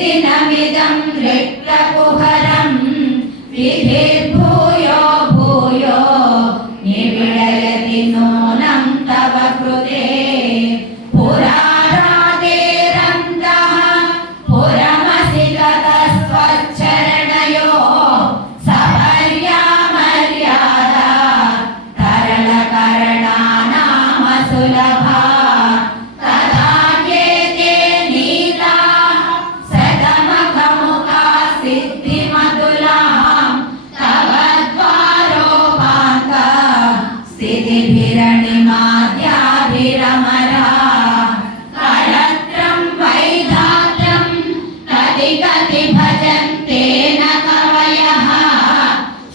दिनमिदं रिक्तकुहरं विधिर्भूयो भूयो निबिडयति नूनं तव कृते पुरारातेरन्तः पुरमसि ततस्त्वच्चरणयो सपर्या मर्यादा तरलकरणानामसुलभा स्थितिभिरणिमाद्याभिरमरा कलत्रं वैधात्रं कति कति भजन्ते न कवयः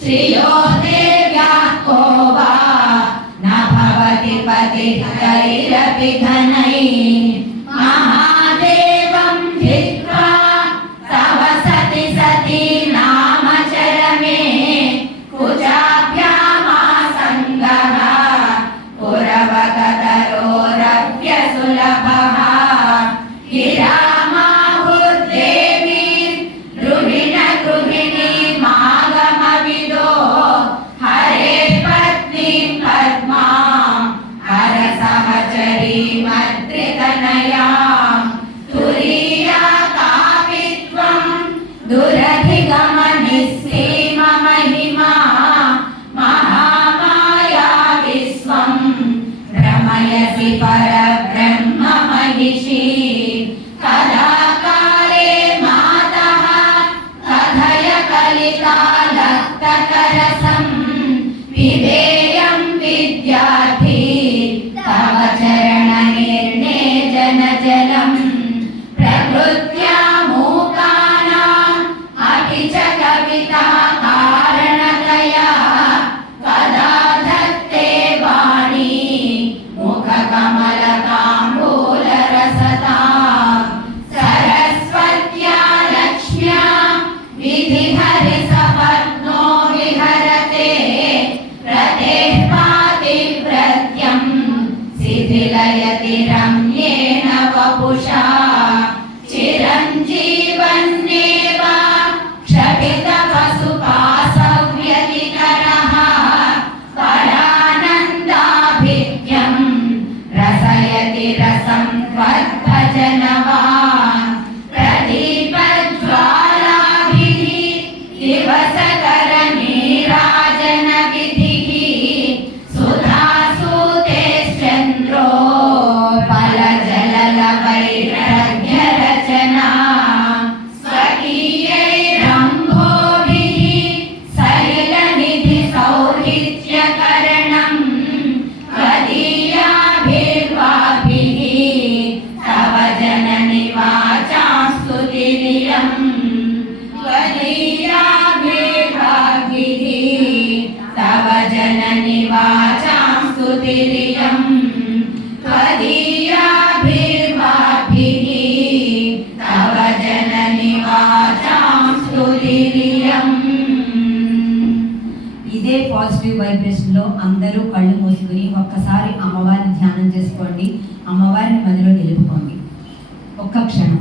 श्रियो देव्याः को वा न भवति पतितैरपि धनैः महादेवं धिक्त्वा तव सति सती नामचरमे कुजाभ्यामासङ्गः पुरवगतरोरप्यसुलभः गिरामाहुर्देवी गृहिणीमागमविदो हरे पत्नीं पद्मां हरसहचरीमद्रितनयां तुरीया कापि त्वं दुरधिगमनिस्सीममहिमा महामाया विश्वं भ्रमयसि परब्रह्म महिषी कलाकाले मातः कथय कलितालक्तकरसं पिबेयं विद्यार्थी तव चरणनिर्णेजनजलं प्रकृत्या मूकानाम् अपि च कविता कारणतया कदा धत्ते वाणी मुखकमलताम्बूलरसता सरस्वत्या लक्ष्म्या विधिहरिसपत्नो विहरते रतेः पातिव्रत्यं शिथिलयति रम्येण वपुषा चिरञ्जीवन्येव क्षपितवसुपासव्यतिकरः परानन्दाभिज्ञं रसयति रसं त्वद्भजनवान् प्रदीपज्वालाभिः दिवसकरनीराजनविधिः सुधासूतेश्चन्द्रो फलजललवैरग्यरचना स्वकीयैरम्भोभिः सलिलनिधिसौहित्यकरणं त्वदीयाभिर्वाभिः तव जननि वाचां स्तुतिरियं त्वदीयाभिर्वाभिः तव जननि वाचां स्तुतिरियं त्वदीयाभिर्वाभिः तव जननि वाचां स्तुतिरियं। ఇదే పాజిటివ్ వైబ్రేషన్ లో అందరూ కళ్ళు మూసుకుని ఒక్కసారి అమ్మవారిని ధ్యానం చేసుకోండి, అమ్మవారిని మదిలో నిలుపుకోండి ఒక్క క్షణం.